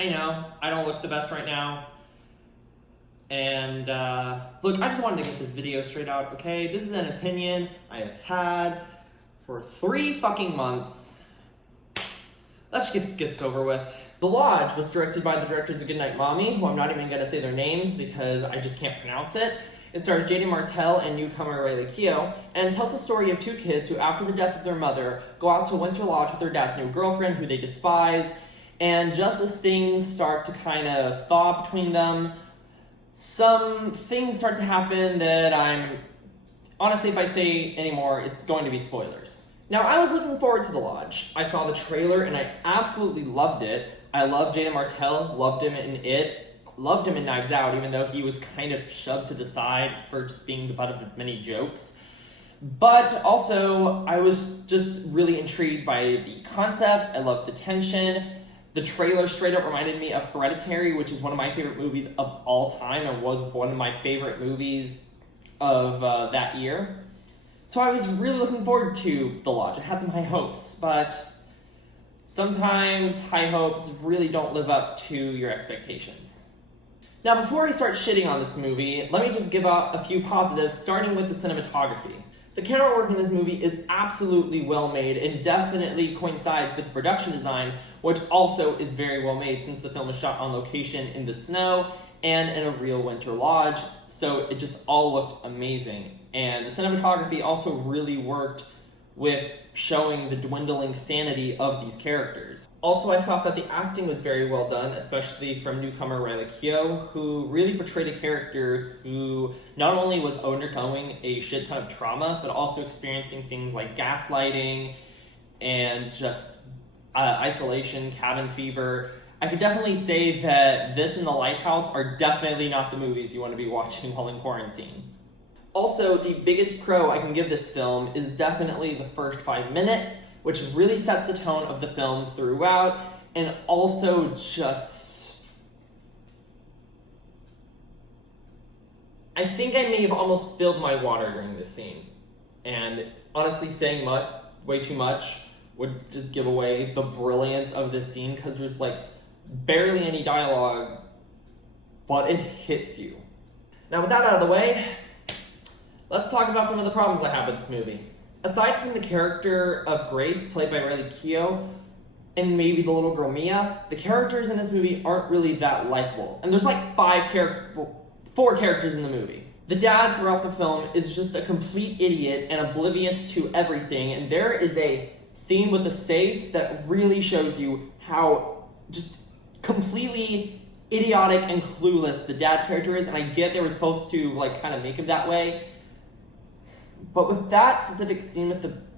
I know, I don't look the best right now. And, look, I just wanted to get this video straight out, okay? This is an opinion I have had for 3 fucking months. Let's get this over with. The Lodge was directed by the directors of Goodnight Mommy, who I'm not even gonna say their names because I just can't pronounce it. It stars Jaden Martell and newcomer Riley Keough, and tells the story of 2 kids who, after the death of their mother, go out to Winter Lodge with their dad's new girlfriend, who they despise, and just as things start to kind of thaw between them, some things start to happen that honestly, if I say any more, it's going to be spoilers. Now, I was looking forward to The Lodge. I saw the trailer and I absolutely loved it. I loved Jaden Martell, loved him in It, loved him in Knives Out, even though he was kind of shoved to the side for just being the butt of many jokes. But also, I was just really intrigued by the concept. I loved the tension. The trailer straight up reminded me of Hereditary, which is one of my favorite movies of all time and was one of my favorite movies of that year. So I was really looking forward to The Lodge. I had some high hopes, but sometimes high hopes really don't live up to your expectations. Now, before I start shitting on this movie, let me just give out a few positives, starting with the cinematography. The camera work in this movie is absolutely well made and definitely coincides with the production design, which also is very well made since the film was shot on location in the snow and in a real winter lodge, so it just all looked amazing. And the cinematography also really worked with showing the dwindling sanity of these characters. Also, I thought that the acting was very well done, especially from newcomer Riley Keough, who really portrayed a character who not only was undergoing a shit ton of trauma, but also experiencing things like gaslighting and just isolation, cabin fever. I could definitely say that this and The Lighthouse are definitely not the movies you want to be watching while in quarantine. Also, the biggest pro I can give this film is definitely the first 5 minutes, which really sets the tone of the film throughout, and also just... I think I may have almost spilled my water during this scene. And honestly, saying way too much would just give away the brilliance of this scene, because there's barely any dialogue, but it hits you. Now, with that out of the way, let's talk about some of the problems I have with this movie. Aside from the character of Grace, played by Riley Keough, and maybe the little girl Mia, the characters in this movie aren't really that likable. And there's 4 characters in the movie. The dad throughout the film is just a complete idiot and oblivious to everything, and there is a scene with a safe that really shows you how just completely idiotic and clueless the dad character is, and I get they were supposed to kind of make him that way. But with that specific scene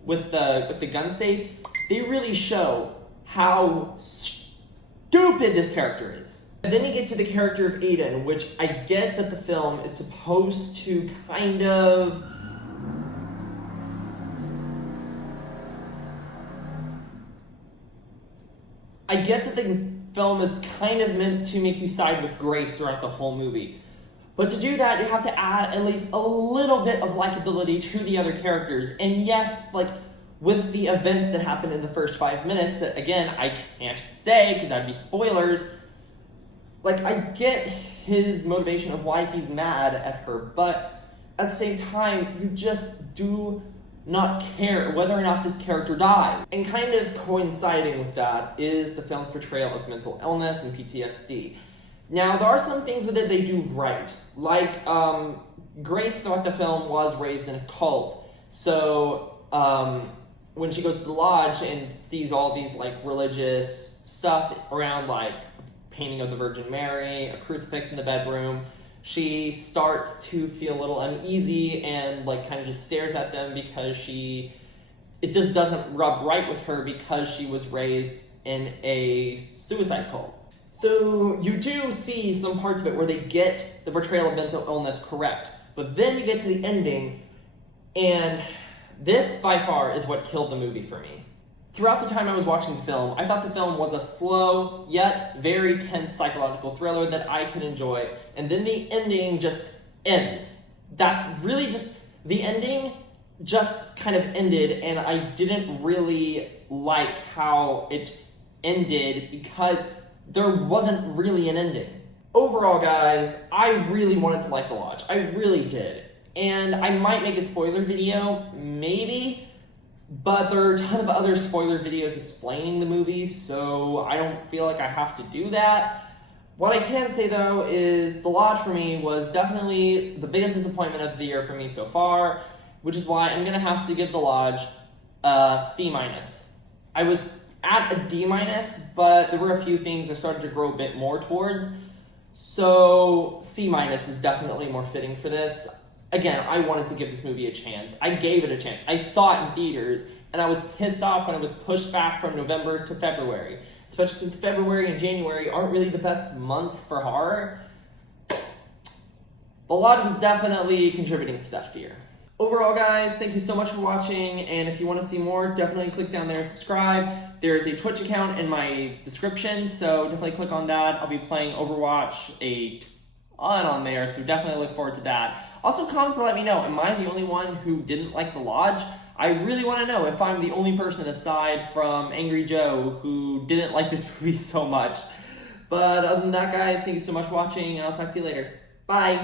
with the gun safe, they really show how stupid this character is. And then you get to the character of Aiden, which I get that the film is supposed to kind of... I get that the film is kind of meant to make you side with Grace throughout the whole movie. But to do that, you have to add at least a little bit of likability to the other characters. And yes, with the events that happen in the first 5 minutes, that again, I can't say because that'd be spoilers. I get his motivation of why he's mad at her, but at the same time, you just do not care whether or not this character died. And kind of coinciding with that is the film's portrayal of mental illness and PTSD. Now, there are some things with it they do right. Grace throughout the film was raised in a cult. So, when she goes to the lodge and sees all these, religious stuff around, painting of the Virgin Mary, a crucifix in the bedroom, she starts to feel a little uneasy and, kind of just stares at them because it just doesn't rub right with her because she was raised in a suicide cult. So you do see some parts of it where they get the portrayal of mental illness correct, but then you get to the ending, and this by far is what killed the movie for me. Throughout the time I was watching the film, I thought the film was a slow yet very tense psychological thriller that I could enjoy, and then the ending just ends. That's really just, the ending just kind of ended, and I didn't really like how it ended because there wasn't really an ending. Overall, guys, I really wanted to like The Lodge. I really did. And I might make a spoiler video, maybe, but there are a ton of other spoiler videos explaining the movie, so I don't feel like I have to do that. What I can say, though, is The Lodge for me was definitely the biggest disappointment of the year for me so far, which is why I'm going to have to give The Lodge a C-. I was at a D-, but there were a few things I started to grow a bit more towards, so C- is definitely more fitting for this. Again, I wanted to give this movie a chance. I gave it a chance. I saw it in theaters, and I was pissed off when it was pushed back from November to February, especially since February and January aren't really the best months for horror. The Lodge was definitely contributing to that fear. Overall, guys, thank you so much for watching, and if you want to see more, definitely click down there and subscribe. There's a Twitch account in my description, so definitely click on that. I'll be playing Overwatch a ton on there, so definitely look forward to that. Also, comment to let me know, am I the only one who didn't like The Lodge? I really want to know if I'm the only person aside from Angry Joe who didn't like this movie so much. But other than that, guys, thank you so much for watching, and I'll talk to you later. Bye!